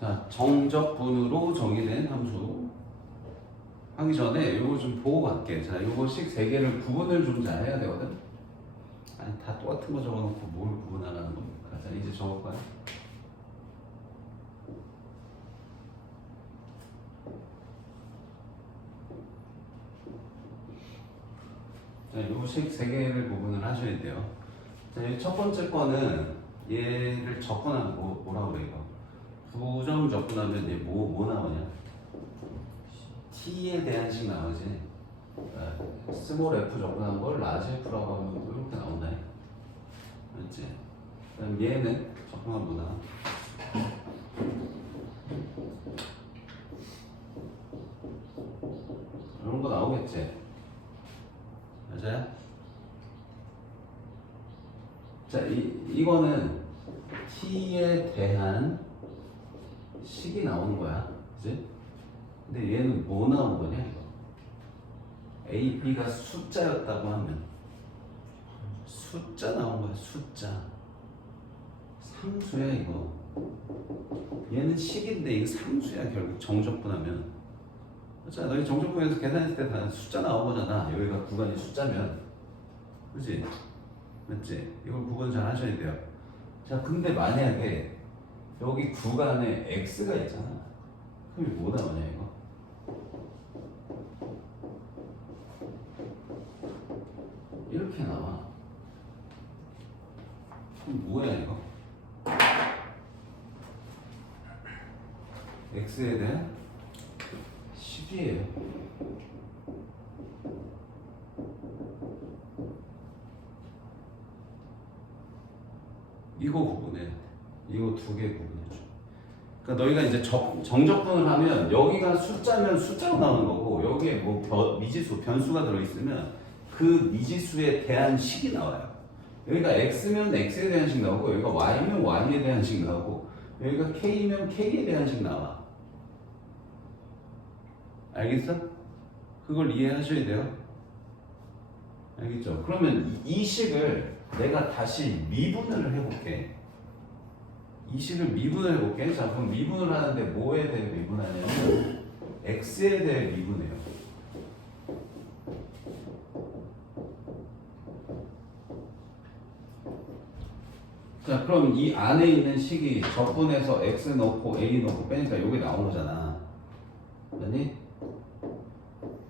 자, 정적분으로 정의된 함수 하기 전에 이거 좀 보고 갈게. 자, 이거씩 세 개를 구분을 좀 잘 해야 되거든. 아니 다 똑같은 거 적어놓고 뭘 구분하라는 겁니까? 자, 이제 적어봐요. 자, 요식 세 개를 구분을 하셔야 돼요. 자, 이 첫 번째 거는 얘를 적분하면 뭐라고 그래 이거? 부정 적분하면 얘 뭐 나오냐? t에 대한 식 나오지. 스몰 f 적분한 걸 라지 f라고 하면 이렇게 나온다. 맞지? 그럼 얘는 적분하면 뭐 나와? 이런 거 나오겠지? 맞아요? 자, 이거는 t에 대한 식이 나오는 거야. 그치? 근데 얘는 뭐 나온 거냐, 이거? A, B가 숫자였다고 하면 숫자 나온 거야, 숫자. 상수야, 이거. 얘는 식인데 이거 상수야, 결국 정적분하면. 자, 너희 정적분에서 계산했을 때 다 숫자 나온 거잖아. 여기가 구간이 숫자면. 그치? 맞지? 이걸 구분 잘 하셔야 돼요. 자, 근데 만약에 여기 구간에 x가 있잖아. 그럼 뭐 나오냐, 이거? 이렇게 나와. 그럼 뭐야, 이거? x에 대한 식이에요. 이거 구분해야 돼. 이거 두 개 구분해줘. 그러니까 너희가 이제 정적분을 하면 여기가 숫자면 숫자로 나오는 거고 여기에 뭐 미지수, 변수가 들어있으면 그 미지수에 대한 식이 나와요. 여기가 x면 x에 대한 식 나오고 여기가 y면 y에 대한 식 나오고 여기가 k면 k에 대한 식 나와. 알겠어? 그걸 이해하셔야 돼요. 알겠죠? 그러면 이 식을 내가 다시 미분을 해볼게. 이 식을 미분을 해볼게. 자, 그럼 미분을 하는데 뭐에 대해 미분하냐면 x에 대해 미분해요. 자, 그럼 이 안에 있는 식이 적분해서 x 넣고 a 넣고 빼니까 이게 나온 거잖아. 맞니?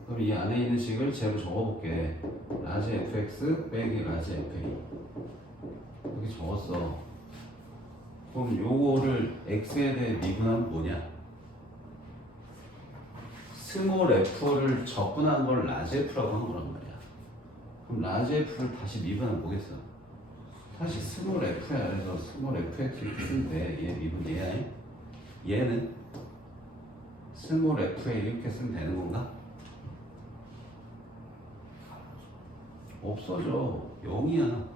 그럼 이 안에 있는 식을 제가 적어볼게. 라지 fx 빼기 라지 fa. 여기 적었어. 그럼 요거를 x에 대해 미분하면 뭐냐? 스몰 f를 적분한 걸 라지 f라고 한 거란 말이야. 그럼 라지 f를 다시 미분하면 뭐겠어? 다시 스몰 f야. 그래서 스몰 fx 이렇게 쓰면 돼. 얘 미분 얘야. 얘는 스몰 f에 이렇게 쓰면 되는 건가? 없어져. 0이야.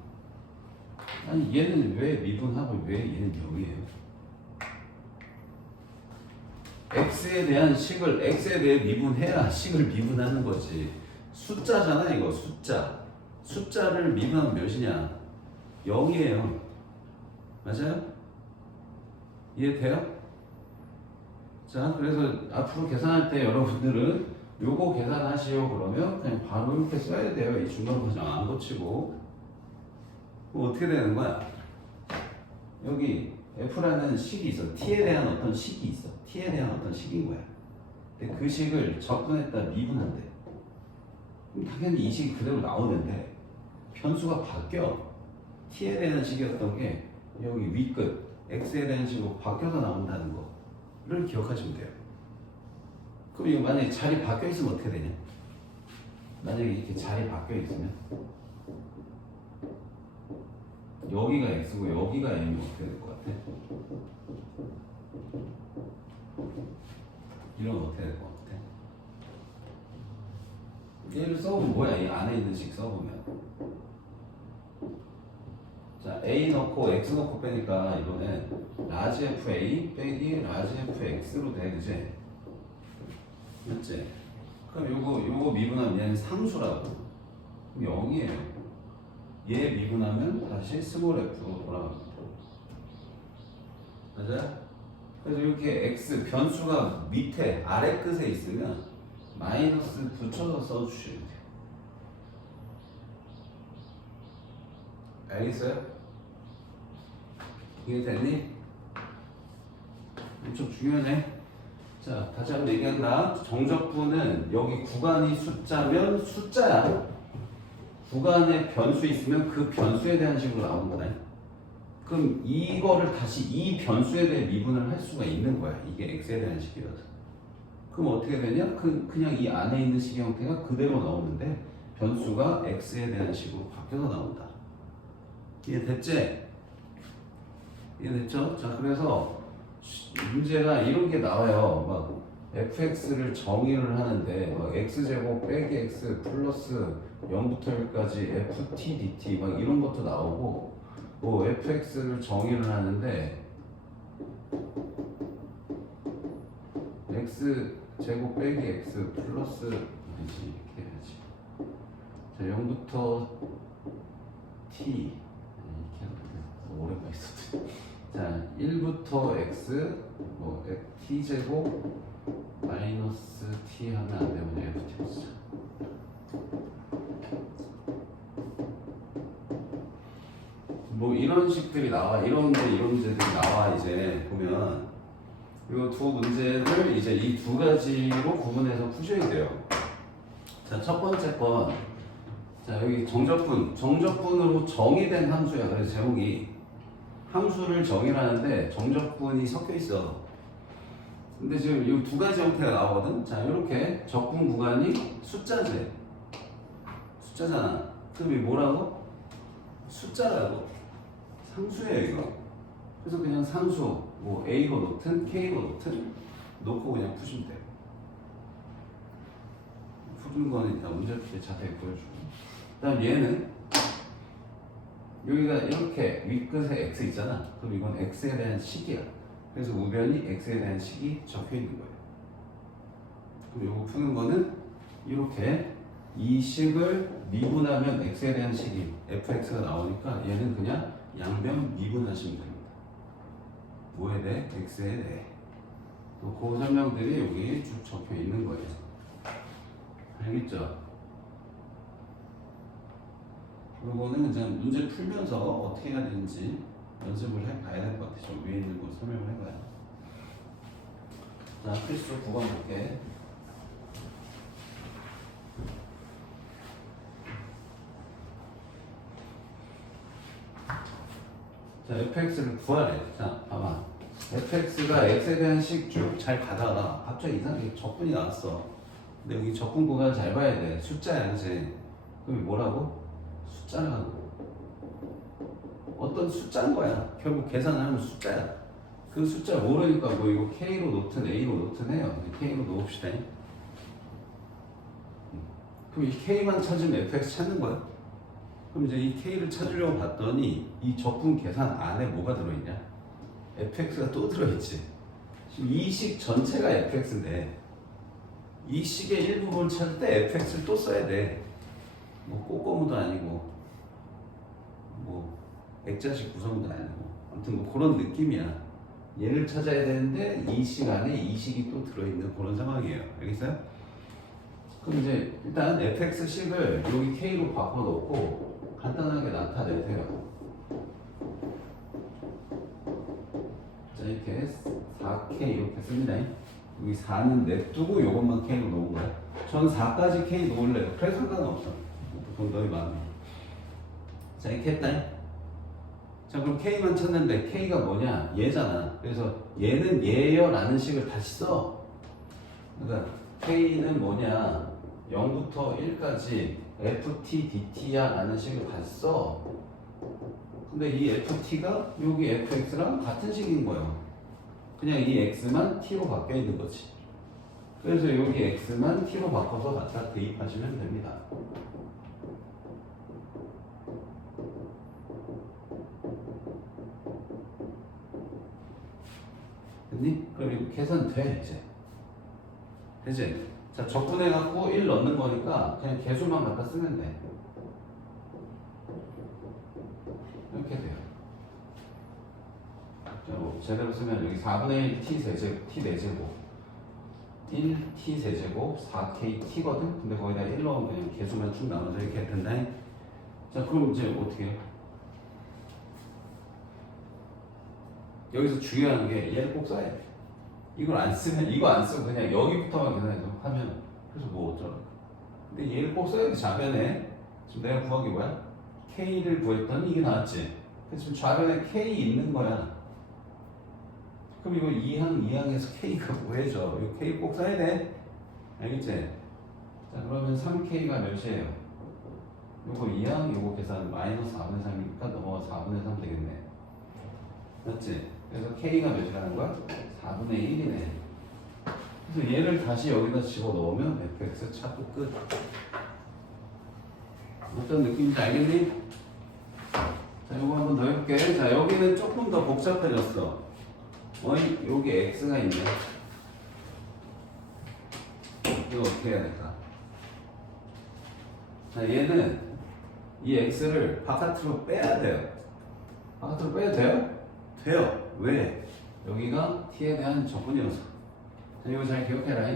아니 얘는 왜 미분하고 왜 얘는 0이에요? x에 대한 식을 x에 대해 미분해야 식을 미분하는 거지. 숫자잖아 이거 숫자. 숫자를 미분하면 몇이냐? 0이에요. 맞아요? 이해돼요? 자, 그래서 앞으로 계산할 때 여러분들은 요거 계산하시오 그러면 그냥 바로 이렇게 써야 돼요. 이 중간 과정 안 고치고. 그럼 어떻게 되는 거야? 여기 f라는 식이 있어. t에 대한 어떤 식이 있어. t에 대한 어떤 식인 거야. 근데 그 식을 적분했다 미분한대. 그럼 당연히 이 식이 그대로 나오는데 변수가 바뀌어. t에 대한 식이었던 게 여기 윗끝 x에 대한 식으로 바뀌어서 나온다는 거를 기억하시면 돼요. 그럼 이거 만약에 자리 바뀌어 있으면 어떻게 되냐? 만약에 이렇게 자리 바뀌어 있으면 여기가 x고 여기가 m이면 어떻게 될 것 같아? 이러면 어떻게 될 것 같아? 얘를 써보면 뭐야? 이 안에 있는 식 써보면 자, a 넣고 x 넣고 빼니까 이거는 라지 fa 빼기 라지 fx로 돼, 그지? 맞지? 그럼 요거 미분하면 얘는 상수라고. 그럼 0이에요. 얘 미분하면 다시 스몰 f로 돌아갑니다. 맞아요? 그래서 이렇게 x 변수가 밑에 아래 끝에 있으면 마이너스 붙여서 써주시면 돼요. 알겠어요? 이해됐니? 엄청 중요하네. 자, 다시 한번 얘기한다. 정적분은 여기 구간이 숫자면 숫자야. 구간에 변수 있으면 그 변수에 대한 식으로 나오는 거다. 그럼 이거를 다시 이 변수에 대해 미분을 할 수가 있는 거야. 이게 x에 대한 식이거든. 그럼 어떻게 되냐? 그냥 이 안에 있는 식의 형태가 그대로 나오는데 변수가 x에 대한 식으로 바뀌어서 나온다. 이해됐지? 이해됐죠? 자, 그래서 문제가 이런 게 나와요. 막 fx를 정의를 하는데 막 x제곱 빼기 x 플러스 0부터 1까지 ft dt 막 이런 것도 나오고 뭐 fx를 정의를 하는데 x 제곱 빼기 x 플러스 아니지 이렇게 해야지. 자 0부터 t 이렇게 하면 오래 가 있었지. 자 1부터 x 뭐 t 제곱 마이너스 t 하면 안 되면 ft 뭐 이런 식들이 나와. 이런 문제들이 나와. 이제 보면 이 두 문제를 이제 이 두 가지로 구분해서 푸셔야 돼요. 자, 첫 번째 건, 자 여기 정적분으로 정의된 함수야. 그래서 제목이 함수를 정의하는데 정적분이 섞여 있어. 근데 지금 이 두 가지 형태가 나오거든. 자, 이렇게 적분 구간이 숫자잖아. 그럼 이 뭐라고? 숫자라고. 상수예요 이거. 그래서 그냥 상수 뭐 A로 놓든 K로 놓든 놓고 그냥 푸시면 돼요. 푸는 거는 일단 문제 풀 때 자세히 보여주고. 그다음 얘는 여기가 이렇게 윗끝에 x 있잖아. 그럼 이건 x에 대한 식이야. 그래서 우변이 x에 대한 식이 적혀 있는 거예요. 그럼 이거 푸는 거는 이렇게 이 식을 미분하면 x에 대한 식이 fx가 나오니까 얘는 그냥 양변 미분하시면 됩니다. 뭐에 대해? x에 대해. 또 그 설명들이 여기 쭉 적혀 있는 거예요. 알겠죠? 이거는 이제 문제 풀면서 어떻게 해야 되는지 연습을 해봐야 될 것 같아요. 저 위에 있는 거 설명을 해봐요. 자, 필수 9번 볼게. 자, fx를 구하래. 자, 봐봐. fx가 x에 대한 식 쭉 잘 가다가 갑자기 이상하게 적분이 나왔어. 근데 여기 적분 구간 잘 봐야 돼. 숫자야, 그치? 그럼 뭐라고? 숫자라고. 어떤 숫자인 거야. 결국 계산하면 숫자야. 그 숫자 모르니까 뭐 이거 K로 놓든 A로 놓든 해요. K로 놓읍시다. 그럼 이 K만 찾으면 fx 찾는 거야. 그럼 이제 이 K를 찾으려고 봤더니 이 적분 계산 안에 뭐가 들어있냐? fx가 또 들어있지. 지금 이 식 전체가 fx인데 이 식의 일부분을 찾을 때 fx를 또 써야 돼. 뭐 꼬꼬무도 아니고 뭐 액자식 구성도 아니고 아무튼 뭐 그런 느낌이야. 얘를 찾아야 되는데 이 식 안에 이 식이 또 들어있는 그런 상황이에요. 알겠어요? 그럼 이제 일단 fx식을 여기 k로 바꿔놓고 간단하게 나타내세요. 자, 이렇게 4k 이렇게 씁니다. 여기 4는 냅두고 이것만 k로 놓은 거야. 전 4까지 k 놓을래요. 그래서 상관없어. 그건 너희 마음이야. 자, 이렇게 했다. 자, 그럼 k만 찾는데 k가 뭐냐? 얘잖아. 그래서 얘는 얘요 라는 식을 다시 써. 그러니까 k는 뭐냐? 0부터 1까지 ft dt야 라는 식을 다시 써. 근데 이 ft가 여기 fx랑 같은 식인 거예요. 그냥 이 x만 t로 바뀌어 있는 거지. 그래서 여기 x만 t로 바꿔서 갖다 대입하시면 됩니다. 됐니? 그럼 이거 계산돼 이제. 되지? 자, 적분해갖고 1 넣는 거니까 그냥 개수만 갖다 쓰면 돼. 이렇게 돼요. 자, 제대로 쓰면 여기 4분의 1 t 세제곱, t 4제곱 1t 세제곱 4kt거든? 근데 거기다 1 넣으면 그냥 개수만 쭉 나눠서 이렇게 된다. 자, 그럼 이제 어떻게 해요? 여기서 중요한 게 얘를 꼭 써야 돼. 이걸 안 쓰면, 이거 안 쓰고 그냥 여기부터만 계산해서 하면, 그래서 뭐 어쩌라. 근데 얘를 꼭 써야 돼, 좌변에. 지금 내가 구한 게 뭐야? K를 구했더니 이게 나왔지? 그래서 지금 좌변에 K 있는 거야. 그럼 이거 2항에서 K가 뭐해져? 이거 K 꼭 써야 돼. 알겠지? 자, 그러면 3K가 몇이에요? 요거 2항, 요거 계산 마이너스 4분의 3이니까 넘어가 4분의 3 되겠네. 맞지? 그래서 K가 몇이라는 거야? 4분의 1이네. 그래서 얘를 다시 여기다 집어넣으면 fx 찾고 끝. 어떤 느낌인지 알겠니? 자, 요거 한번 더 해볼게. 자, 여기는 조금 더 복잡해졌어. 여기 x가 있네. 이거 어떻게 해야 될까? 자, 얘는 이 x를 바깥으로 빼야 돼요. 바깥으로 빼도 돼요? 돼요. 왜? 여기가 t에 대한 적분이어서. 자, 이거 잘 기억해라.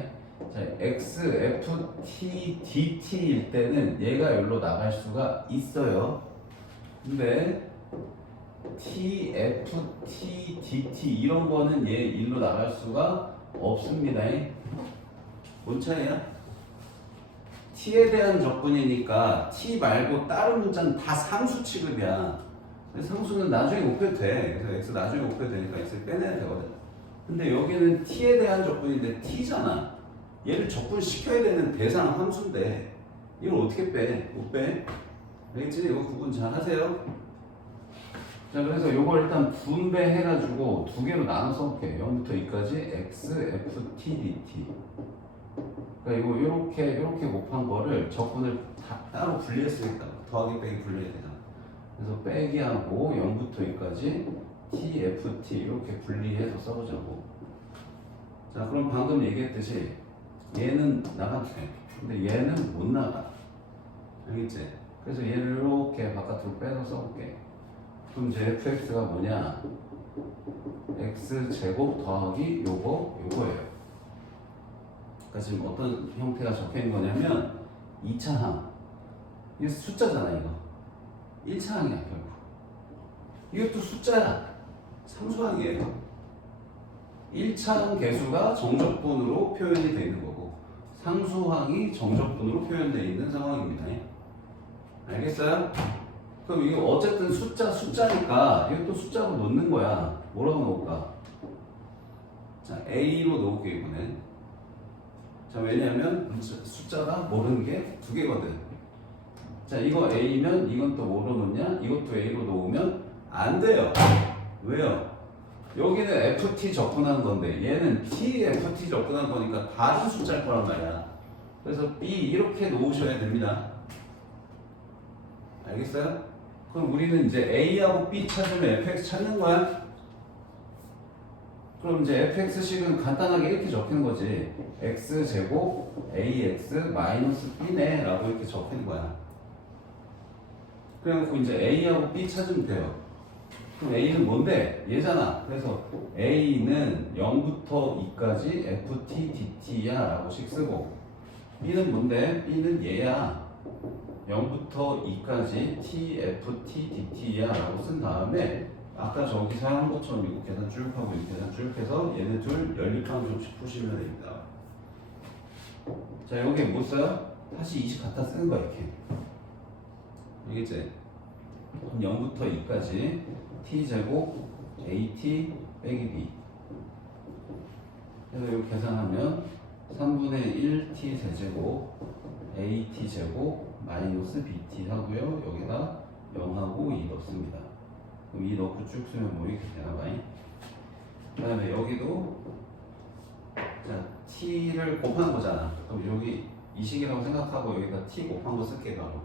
자, x, f, t, dt일 때는 얘가 여기로 나갈 수가 있어요. 근데 t, f, t, dt 이런 거는 얘 일로 나갈 수가 없습니다. 뭔 차이야? t에 대한 적분이니까 t 말고 다른 문자는 다 상수 취급이야. 상수는 나중에 곱해도 돼. 그래서 x 나중에 곱해도 되니까 x를 빼내야 되거든. 근데 여기는 t에 대한 적분인데 t잖아. 얘를 적분시켜야 되는 대상 함수인데 이걸 어떻게 빼? 못 빼? 알겠지? 이거 구분 잘 하세요. 자, 그래서 요걸 일단 분배해가지고 두 개로 나눠 써볼게요. 0부터 2까지 x, f, t, dt. 그러니까 이거 요렇게 곱한 거를 적분을 다 따로 분리했으니까 더하기 빼기 분리해야 되잖아. 그래서 빼기하고 0부터 2까지 t, f, t 이렇게 분리해서 써보자고. 자, 그럼 방금 얘기했듯이 얘는 나가도 돼. 근데 얘는 못 나가. 알겠지? 그래서 얘를 이렇게 바깥으로 빼서 써볼게. 그럼 이제 fx가 뭐냐? x제곱 더하기 요거예요. 그러니까 지금 어떤 형태가 적혀있는 거냐면 2차항. 이게 숫자잖아, 이거. 1차항이야, 결국. 이것도 숫자야. 상수항이에요. 1차항 개수가 정적분으로 표현이 되어 있는 거고 상수항이 정적분으로 표현되어 있는 상황입니다. 알겠어요? 그럼 이게 어쨌든 숫자니까 이것도 숫자로 놓는 거야. 뭐라고 놓을까? 자, A로 놓을게 이번엔. 자, 왜냐면 숫자가 모르는 게 두 개거든. 자, 이거 A면 이건 또 뭐로 놓냐? 이것도 A로 놓으면 안 돼요. 왜요? 여기는 FT 접근한 건데 얘는 TFT 접근한 거니까 다른 숫자일 거란 말이야. 그래서 B 이렇게 놓으셔야 됩니다. 알겠어요? 그럼 우리는 이제 A하고 B 찾으면 fx 찾는 거야. 그럼 이제 fx식은 간단하게 이렇게 적히는 거지. x제곱 ax 마이너스 b네 라고 이렇게 적히는 거야. 그래갖고 이제 A하고 B 찾으면 돼요. 그럼 A는 뭔데? 얘잖아. 그래서 A는 0부터 2까지 FT, DT야 라고 식 쓰고 B는 뭔데? B는 얘야. 0부터 2까지 T, FT, DT야 라고 쓴 다음에 아까 저기서 한 것처럼 이거 계산 쭉 하고 이거 계산 쭉 해서 얘네 둘 연립한 점씩 푸시면 됩니다. 자, 여기 못 써요? 다시 이 식 갖다 쓰는 거야, 이렇게. 알겠지? 0부터 2까지 t제곱 at 빼기 b. 그래서 이거 계산하면 3분의 1 t 세제곱 at 제곱 마이너스 bt 하고요. 여기다 0하고 2 넣습니다. 그럼 2 넣고 쭉 쓰면 뭐 이렇게 되나봐요. 그 다음에 여기도 자 t를 곱한 거잖아. 그럼 여기 이 식이라고 생각하고 여기다 t 곱한 거 쓸게 바로.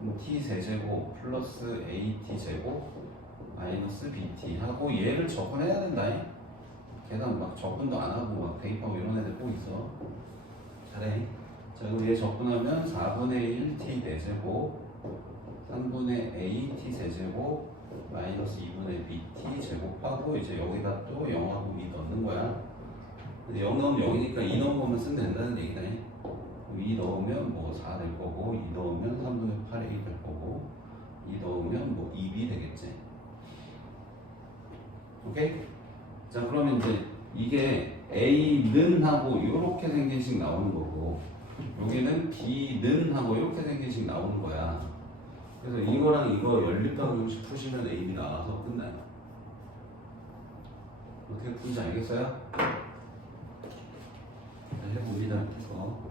그럼 t 세제곱 플러스 at 제곱 마이너스 bt 하고 얘를 적분해야 된다. 계산 막 적분도 안 하고 막 대입하고 이런 애들 꼭 있어. 잘해. 자, 그럼 얘 적분하면 4분의 1 t 4제곱 3분의 a t 세제곱 마이너스 2분의 bt 제곱하고 이제 여기다 또 0하고 2 넣는 거야. 근데 0 넣으면 0이니까 2 넣은 것만 쓰면 된다는 얘기네. 2 넣으면 뭐 4 될 거고 2 넣으면 3분의 8이 될 거고 2 넣으면 뭐 2b 되겠지. 오케이? 자 그러면 이제 이게 A는 하고 이렇게 생긴 식 나오는 거고 여기는 B는 하고 이렇게 생긴 식 나오는 거야. 그래서 이거랑 이거 연립방정식 푸시면 A, B 나와서 끝나요. 어떻게 푸는지 알겠어요? 자, 해봅니다. 이거.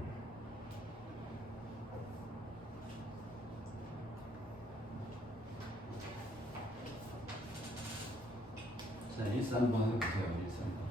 자, 1, 3번 해보세요. 1, 3번.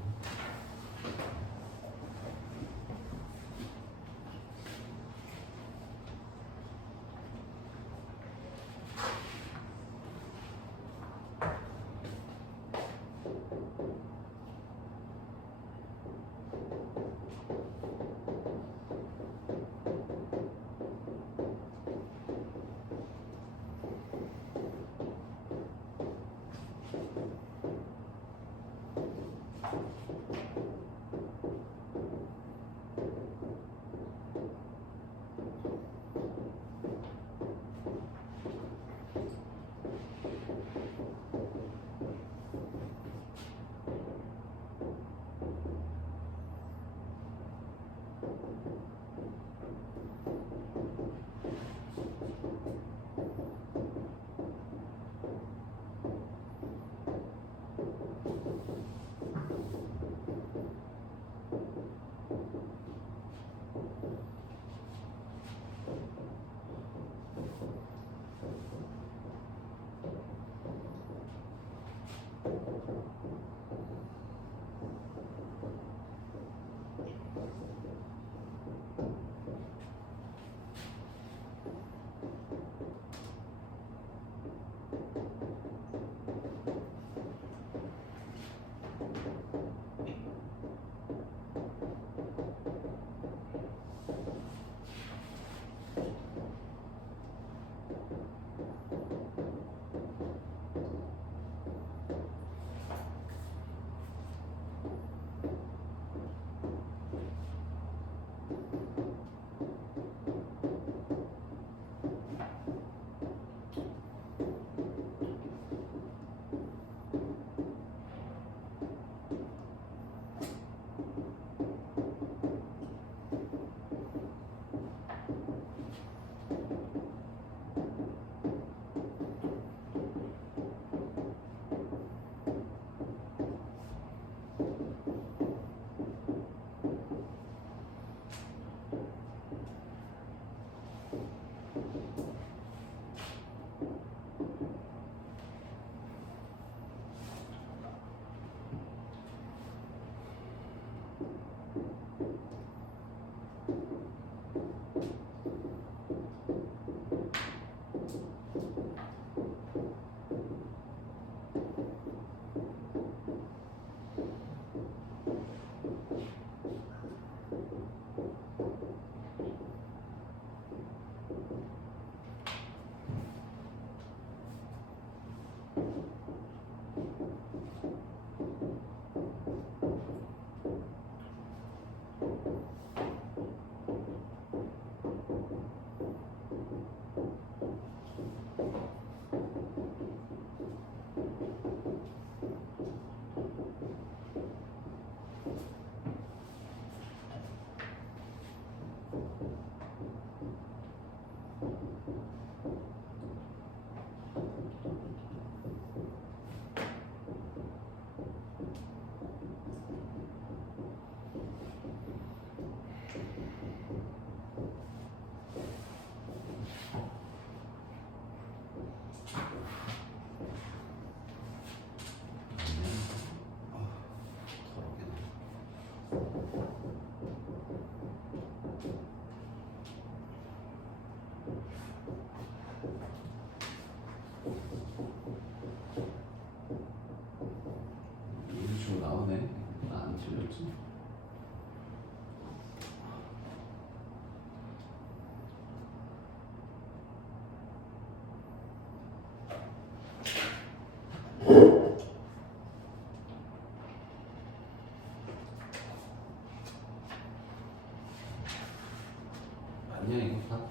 아니야 이거 봐.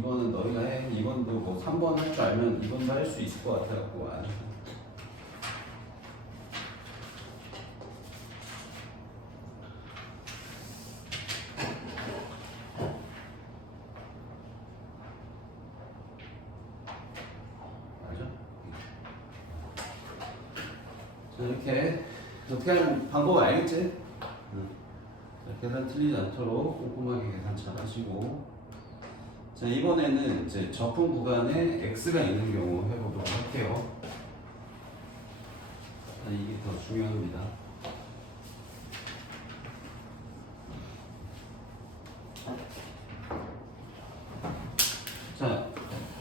2번은 너희가 해. 2번도 뭐 3번 할 줄 알면 2번도 할 수 있을 것 같아갖고 안 해. 이렇게 어떻게 하는 방법 알겠지? 계산 틀리지 않도록 꼼꼼하게 계산 잘 하시고. 자, 이번에는 이제 적분 구간에 x가 있는 경우 해보도록 할게요. 자, 이게 더 중요합니다. 자,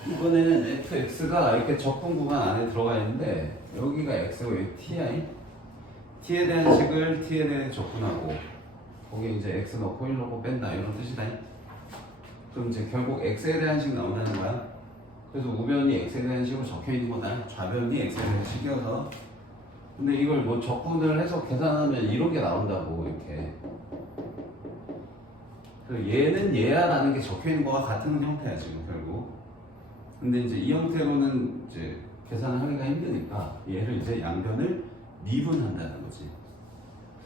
이번에는 fx가 이렇게 적분 구간 안에 들어가 있는데 여기가 x고 여기 ti. t에 대한 식을 t에 대해 적분하고 거기에 이제 x 넣고 1 넣고 뺀다 이런 뜻이다. 그럼 이제 결국 x에 대한 식 나온다는 거야. 그래서 우변이 x에 대한 식으로 적혀 있는 거다. 좌변이 x에 대한 식이어서. 근데 이걸 뭐 적분을 해서 계산하면 이런 게 나온다고 이렇게. 그 얘는 얘야라는 게 적혀 있는 거와 같은 형태야 지금 결국. 근데 이제 이 형태로는 이제 계산을 하기가 힘드니까 얘를 이제 양변을 미분한다는 거지.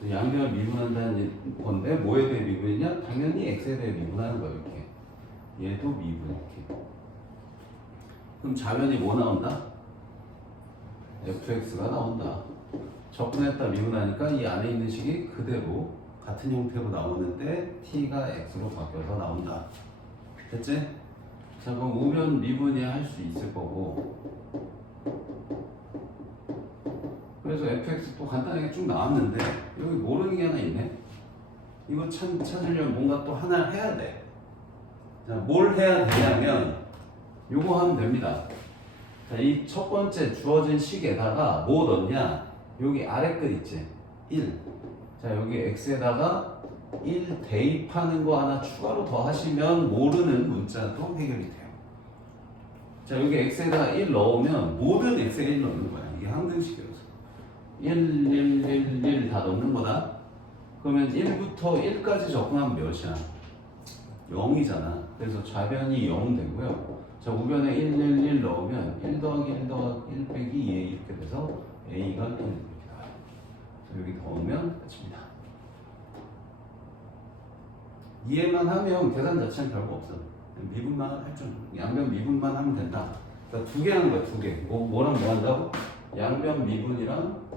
양변을 미분한다는 건데 뭐에 대해 미분이냐? 당연히 x에 대해 미분하는 거야 이렇게. 얘도 미분 이렇게. 그럼 좌변이 뭐 나온다? fx가 나온다. 적분했다 미분하니까 이 안에 있는 식이 그대로 같은 형태로 나오는데 t가 x로 바뀌어서 나온다. 됐지? 자 그럼 우변 미분이 할 수 있을 거고. 그래서 fx 또 간단하게 쭉 나왔는데 여기 모르는 게 하나 있네. 이거 찾으려면 뭔가 또 하나를 해야 돼. 자, 뭘 해야 되냐면 요거 하면 됩니다. 자, 이 첫 번째 주어진 식에다가 뭐 넣냐? 여기 아래 끝 있지? 1. 자, 여기 x에다가 1 대입하는 거 하나 추가로 더 하시면 모르는 문자도 해결이 돼요. 자, 여기 x에다가 1 넣으면 모든 x에 1 넣는 거야. 이게 항등식이어서. 1, 1, 1, 1 다 넣는 거다. 그러면 1부터 1까지 적분하면 몇이야? 0이잖아. 그래서 좌변이 0 되고요. 자, 우변에 1, 1, 1 넣으면 1 더하기 1 더하기 1 빼기 2a 이렇게 돼서 a가 1 이렇게 나와요. 여기 넣으면 끝입니다. 이해만 하면 계산 자체는 별거 없어. 미분만 할 줄, 양변 미분만 하면 된다. 그러니까 두 개 하는 거야, 두 개. 뭐랑 뭐 한다고? 양변 미분이랑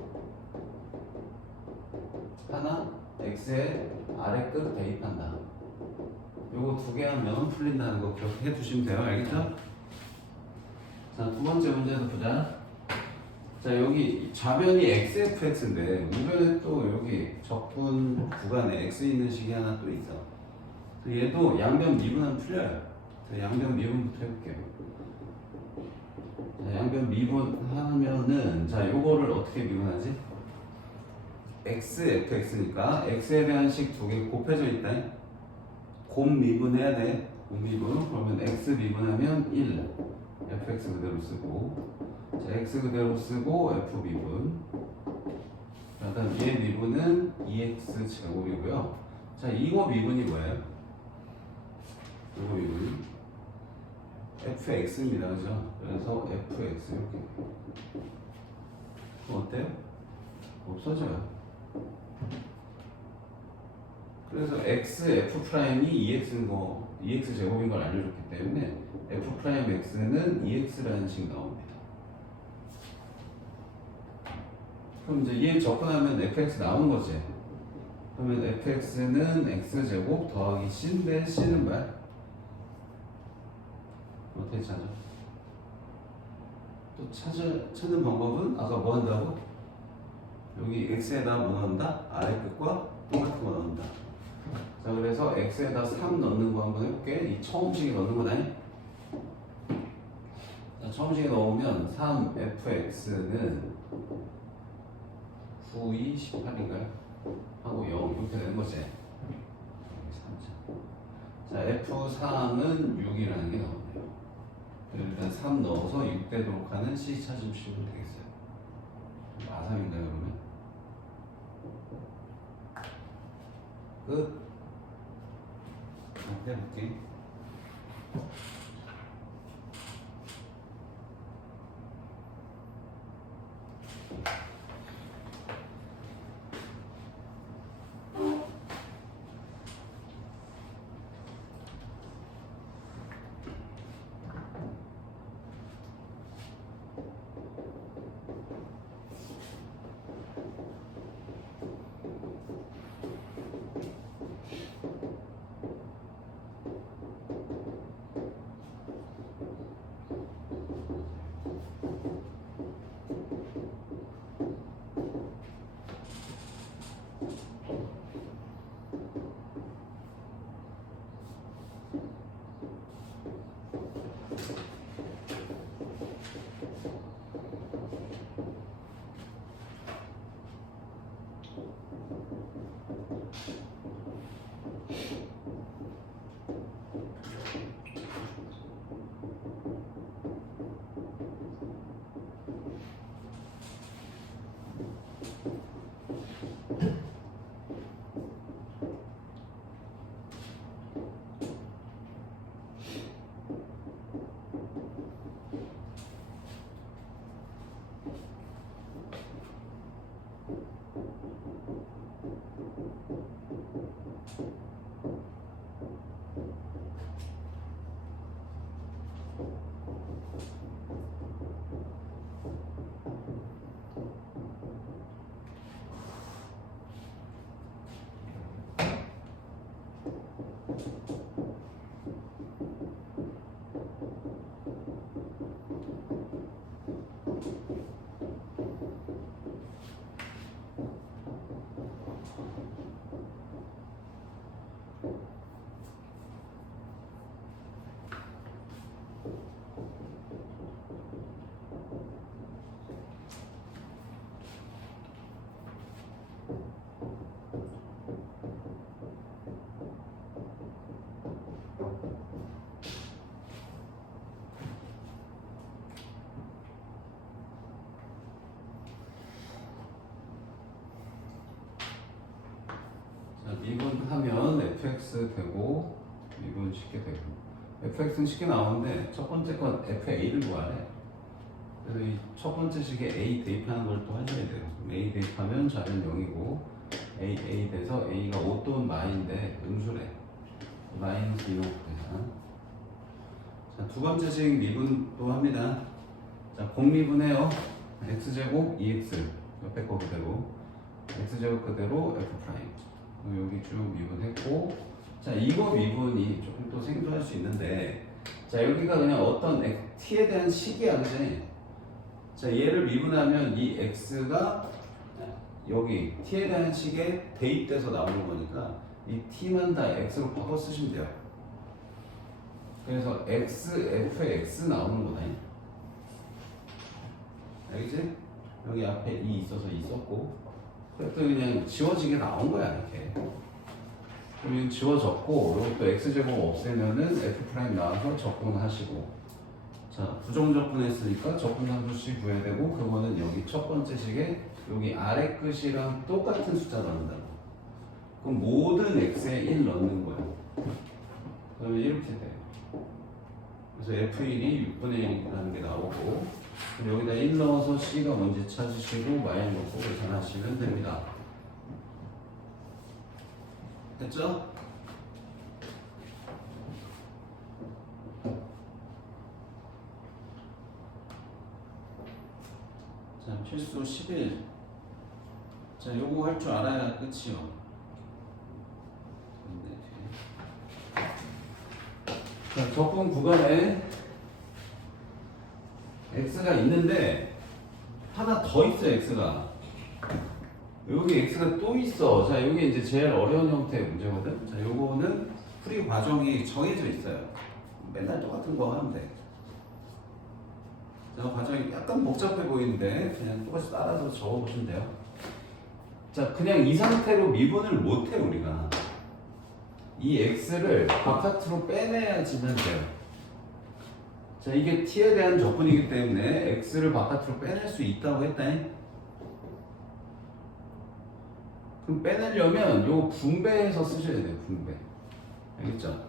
하나 x의 아래 끝 대입한다. 요거 두 개 하면 풀린다는 거 기억해 두시면 돼요. 알겠죠? 자, 두 번째 문제도 보자. 자, 여기 좌변이 xfx인데 우변에 또 여기 적분 구간에 x 있는 식이 하나 또 있어. 얘도 양변 미분하면 풀려요. 자, 양변 미분부터 해볼게요. 자, 양변 미분하면은 자, 요거를 어떻게 미분하지? xfx니까 x에 대한 식 두 개 곱해져 있다. 곱 미분해야 돼. 곱 미분. 그러면 x 미분하면 1. fx 그대로 쓰고. 자, x 그대로 쓰고 f 미분. 그다음 얘 미분은 2x 제곱이고요. 자, 이거 미분이 뭐예요? 이거 미분 fx입니다. 그죠? 그래서 fx 이렇게. 어때요? 없어져요. 그래서 x f 프라임이 2x인 거, 2x 제곱인 걸 알려줬기 때문에 f 프라임 x는 2x라는 식 나옵니다. 그럼 이제 얘 접근하면 fx 나오는 거지. 그러면 fx는 x 제곱 더하기 c인데 c는 뭐야? 어떻게 찾아? 또 찾는 방법은 아까 뭐 한다고? 여기 x에다 뭐 넣는다? 아래 끝과 똑같은 거 넣는다. 자, 그래서 x에다 3 넣는 거 한번 해볼게. 이 처음식에 넣는 거다. 자, 처음식에 넣으면 3fx는 9, 2, 18인가요? 하고 0 이렇게 되는 거지. 자, f3은 6이라는 게 나오네요. 일단 3 넣어서 6 되도록 하는 c 찾으시면 되겠어요. 마삼인가요 그러면? 끝. 해볼게. 미분하면 fx 되고 미분 쉽게 되고 fx는 쉽게 나오는데 첫 번째 건 fa를 구하래. 그래서 이 첫 번째 식에 a 대입하는 걸 또 하셔야 돼요. a 대입하면 좌변 0이고 a 돼서 a가 5 또는 마인데 음수래. 마이너스 2로 계산. 자, 두 번째 식 미분 또 합니다. 자, 공미분해요. x제곱 2x 옆에 거 그대로 x제곱 그대로 f 프라임. 여기 쭉 미분했고, 자 이거 미분이 조금 또 생소할 수 있는데, 자 여기가 그냥 어떤 t에 대한 식이야, 그지? 자 얘를 미분하면 이 x가 여기 t에 대한 식에 대입돼서 나오는 거니까 이 t만 다 x로 바꿔 쓰시면 돼요. 그래서 fx 나오는 거다. 알겠지? 여기 앞에 2 있어서 2 썼고, 또 그냥 지워지게 나온 거야, 이렇게. 그럼 지워졌고, 여기 또 x제곱 없애면은 f' 나와서 적분하시고. 자, 부정적분했으니까 적분함수씩 구해야 되고, 그거는 여기 첫 번째 식에 여기 아래 끝이랑 똑같은 숫자 넣는다고. 그럼 모든 x에 1 넣는 거예요. 그러면 이렇게 돼요. 그래서 f1이 6분의 1이라는 게 나오고, 여기다 1 넣어서 c가 뭔지 찾으시고 마이너스 넣고 계산하시면 됩니다. 됐죠? 자, 필수 11. 자, 요거 할 줄 알아야 끝이요. 자, 적분 구간에 x가 있는데 하나 더 있어. x가 여기 x가 또 있어. 자 여기 이제 제일 어려운 형태의 문제거든. 자 요거는 풀이 과정이 정해져 있어요. 맨날 똑같은 거 하면 돼. 자 과정이 약간 복잡해 보이는데 그냥 똑같이 따라서 적어보시면 돼요. 자 그냥 이 상태로 미분을 못해. 우리가 이 x를 바깥으로 빼내야지만 돼요. 자 이게 t에 대한 적분이기 때문에 x를 바깥으로 빼낼 수 있다고 했다. 그럼 빼내려면 요 분배해서 쓰셔야 돼요. 분배. 알겠죠?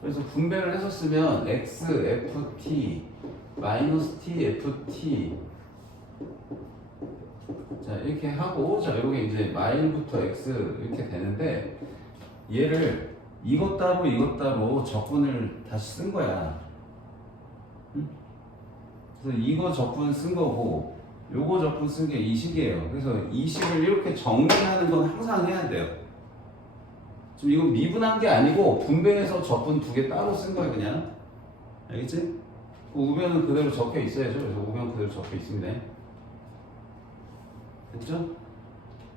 그래서 분배를 해서 쓰면 x ft 마이너스 t ft 자 이렇게 하고 자 요게 이제 마일부터 x 이렇게 되는데 얘를 이것 따로 적분을 다시 쓴 거야. 응? 그래서 이거 적분 쓴 거고 요거 적분 쓴 게 이 식이에요. 그래서 이 식을 이렇게 정리하는 건 항상 해야 돼요. 지금 이거 미분한 게 아니고 분배해서 적분 두 개 따로 쓴 거예요 그냥. 알겠지? 그 우변은 그대로 적혀 있어야죠. 그래서 우변 그대로 적혀 있습니다. 됐죠?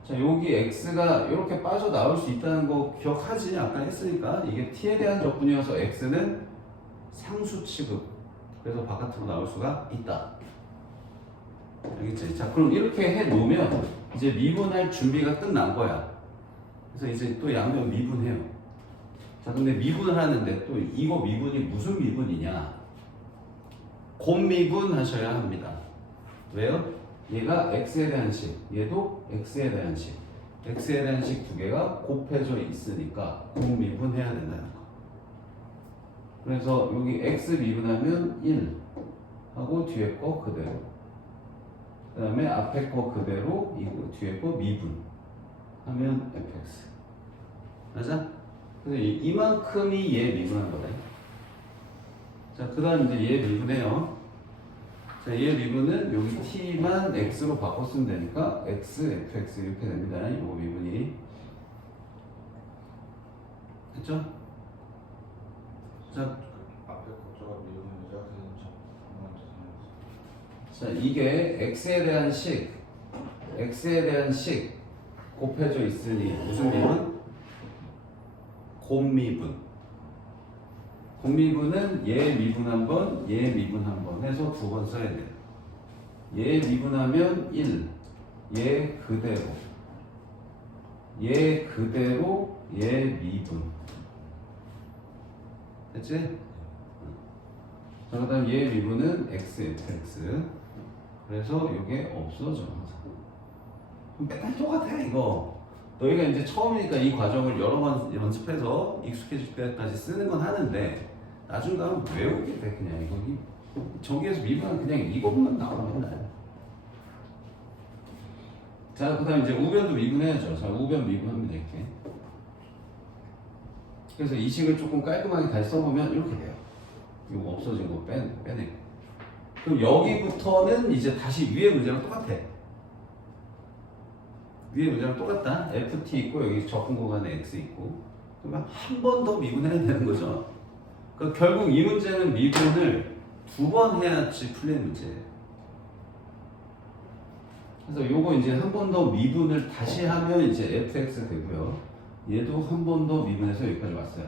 자 여기 x가 이렇게 빠져나올 수 있다는 거 기억하지? 아까 했으니까 이게 t에 대한 적분이어서 x는 상수 취급. 그래서 바깥으로 나올 수가 있다. 알겠지? 자 그럼 이렇게 해 놓으면 이제 미분할 준비가 끝난 거야. 그래서 이제 또 양변 미분해요. 자 근데 미분을 하는데 또 이거 미분이 무슨 미분이냐? 곱미분 하셔야 합니다. 왜요? 얘가 x에 대한 식, 얘도 x에 대한 식, x에 대한 식 두 개가 곱해져 있으니까 곱미분해야 된다는 거. 그래서 여기 x 미분하면 1 하고 뒤에 거 그대로, 그 다음에 앞에 거 그대로 이거 뒤에 거 미분 하면 fx. 맞아? 그래서 이만큼이 얘 미분한 거네. 자, 그 다음 이제 얘 미분해요. 자, 얘 미분은 여기 t만 x로 바꿨으면 되니까 x, fx 이렇게 됩니다. 요거 미분이. 됐죠? 자, 앞에 국조가 미분이죠. 자, 이게 x에 대한 식 곱해져 있으니 무슨 미분? 곱미분. 곱미분은 얘 미분 한 번, 얘 미분 한 번 해서 두 번 써야 돼요. 얘 미분하면 1, 얘 그대로, 얘 그대로, 얘 미분. 됐지? 자, 그 다음 얘 미분은 x, fx. 그래서 이게 없어져. 맨날 똑같아 이거. 너희가 이제 처음이니까 이 과정을 여러 번 연습해서 익숙해질 때까지 쓰는 건 하는데 나중 가면 외우게 돼 그냥 이거. 전기에서 미분은 그냥 이것만 나와 맨날. 자, 그 다음 이제 우변도 미분해야죠. 자, 우변 미분합니다 이렇게. 그래서 이 식을 조금 깔끔하게 다시 써보면 이렇게 돼요. 이거 없어진 거 빼내고. 그럼 여기부터는 이제 다시 위에 문제랑 똑같아. 위에 문제랑 똑같다. ft 있고 여기 적분 구간에 x 있고. 그러면 한 번 더 미분해야 되는 거죠. 그러니까 결국 이 문제는 미분을 두 번 해야지 풀리는 문제예요. 그래서 요거 이제 한 번 더 미분을 다시 하면 이제 fx 되고요. 얘도 한 번 더 미분해서 여기까지 왔어요.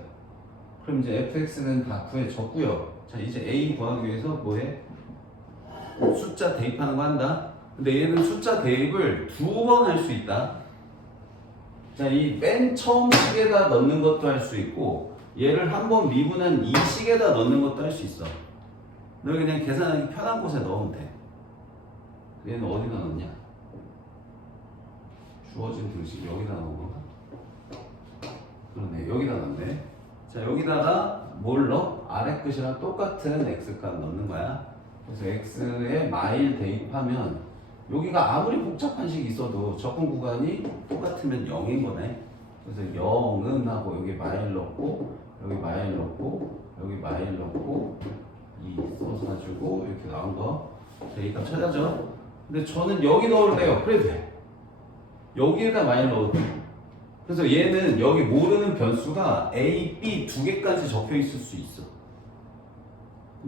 그럼 이제 fx는 다 구해졌고요. 자, 이제 a 구하기 위해서 뭐해? 숫자 대입하는 거 한다. 근데 얘는 숫자 대입을 두 번 할 수 있다. 자, 이 맨 처음 식에다 넣는 것도 할 수 있고 얘를 한 번 미분한 이 식에다 넣는 것도 할 수 있어. 너 그냥 계산하기 편한 곳에 넣으면 돼. 얘는 어디다 넣냐? 주어진 등식 여기다 넣은 건가? 그러네, 여기다 넣네. 자, 여기다가 뭘 넣어? 아래 끝이랑 똑같은 x값 넣는 거야. 그래서 x에 마일 대입하면 여기가 아무리 복잡한 식이 있어도 적분 구간이 똑같으면 0인 거네. 그래서 0은 하고 여기 마일 넣고 여기 마일 넣고 여기 마일 넣고 2 써가지고 이렇게 나온 거. 자, 이 값 찾아줘. 근데 저는 여기 넣을래요. 그래도 돼. 여기에다 마일 넣어도 돼. 그래서 얘는 여기 모르는 변수가 A, B 두 개까지 적혀 있을 수 있어.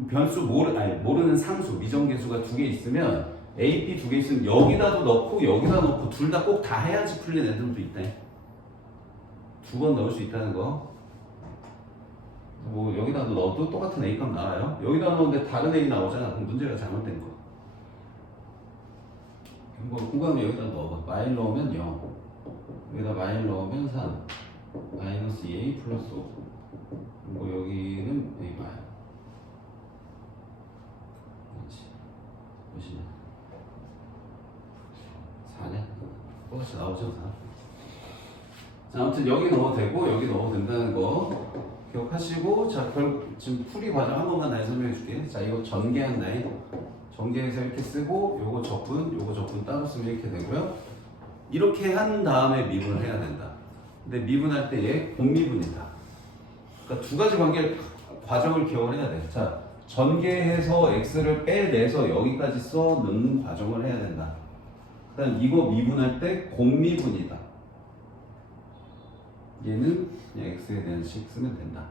변수 모르는 상수 미정계수가 두 개 있으면 A, B 두 개 있으면 여기다도 넣고 여기다 넣고 둘 다 꼭 다 해야지 풀리는 애들도 있다. 두 번 넣을 수 있다는 거. 뭐 여기다 넣어도 똑같은 A 값 나와요. 여기다 넣었는데 다른 A 나오잖아. 그럼 문제가 잘못된 거. 뭐 공간을 여기다 넣어봐. 마일 넣으면 0. 여기다 마일 넣으면 3. 마이너스 2A 플러스 5. 뭐 여기는 A 마일. 그렇지. 몇이냐? 4냐? 똑같이 나오죠, 4. 자, 아무튼 여기 넣어도 되고 여기 넣어도 된다는 거 기억하시고, 자, 지금 풀이 과정 한 번만 다시 설명해 줄게. 자, 이거 전개한 라인. 전개해서 이렇게 쓰고, 요거 적분 따로 쓰면 이렇게 되고요. 이렇게 한 다음에 미분을 해야 된다. 근데 미분할 때 얘 공미분이다. 그러니까 두 가지 과정을 기억을 해야 돼. 자, 전개해서 x를 빼내서 여기까지 써 넣는 과정을 해야 된다. 그다음 이거 미분할 때 공미분이다. 얘는 그냥 x에 대한 식 쓰면 된다.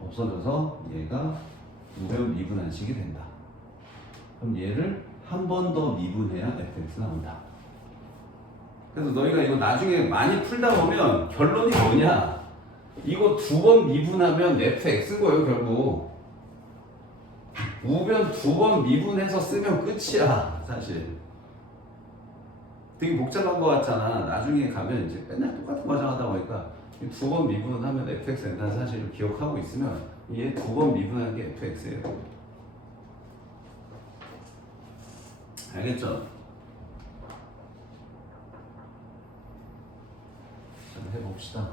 없어져서 얘가 우변 미분한 식이 된다. 그럼 얘를 한 번 더 미분해야 fx 나온다. 그래서 너희가 이거 나중에 많이 풀다 보면 결론이 뭐냐? 이거 두 번 미분하면 fx인 거예요, 결국. 우변 두 번 미분해서 쓰면 끝이야, 사실. 되게 복잡한 거 같잖아. 나중에 가면 이제 맨날 똑같은 과정 하다 보니까 두 번 미분하면 fx 된다는 사실을 기억하고 있으면 얘 두 번 미분하는 게 fx예요. 알겠죠? 자, 해봅시다.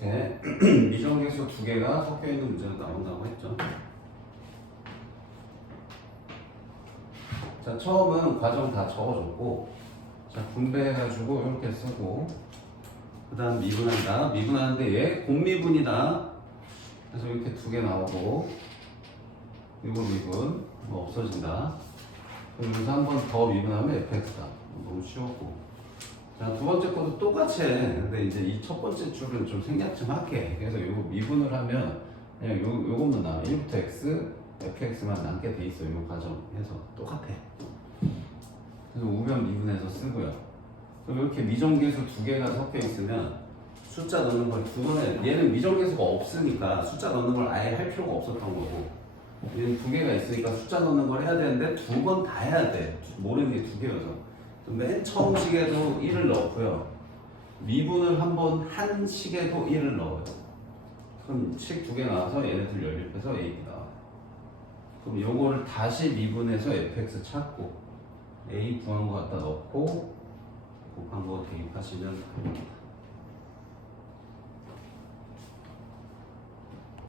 이렇게 미정계수 두 개가 섞여 있는 문제가 나온다고 했죠. 자, 처음은 과정 다 적어줬고, 자, 분배해가지고 이렇게 쓰고, 그 다음 미분한다. 미분하는데 얘 공미분이다. 그래서 이렇게 두 개 나오고, 이거 미분, 뭐 없어진다. 그럼 여기서 한 번 더 미분하면 fx다. 너무 쉬웠고. 자, 두 번째 것도 똑같이 해. 근데 이제 이 첫 번째 줄은 좀 생략 좀 할게. 그래서 요거 미분을 하면 그냥 요것만 나와. 1부터 x, fx만 남게 돼 있어. 요 과정에서 똑같아. 그래서 우변 미분해서 쓰고요. 그럼 이렇게 미정계수 두 개가 섞여 있으면 숫자 넣는 걸 두 번에, 얘는 미정계수가 없으니까 숫자 넣는 걸 아예 할 필요가 없었던 거고, 얘는 두 개가 있으니까 숫자 넣는 걸 해야 되는데 두 번 다 해야 돼. 모르는 게 두 개여서. 맨 처음 식에도 1을 넣고요. 미분을 한 식에도 1을 넣어요. 그럼 식 두 개 나와서 얘네들 연립해서 AB 나와요. 그럼 요거를 다시 미분해서 fx 찾고 A 구한 거 갖다 넣고 곱한 거 대입하시면 됩니다.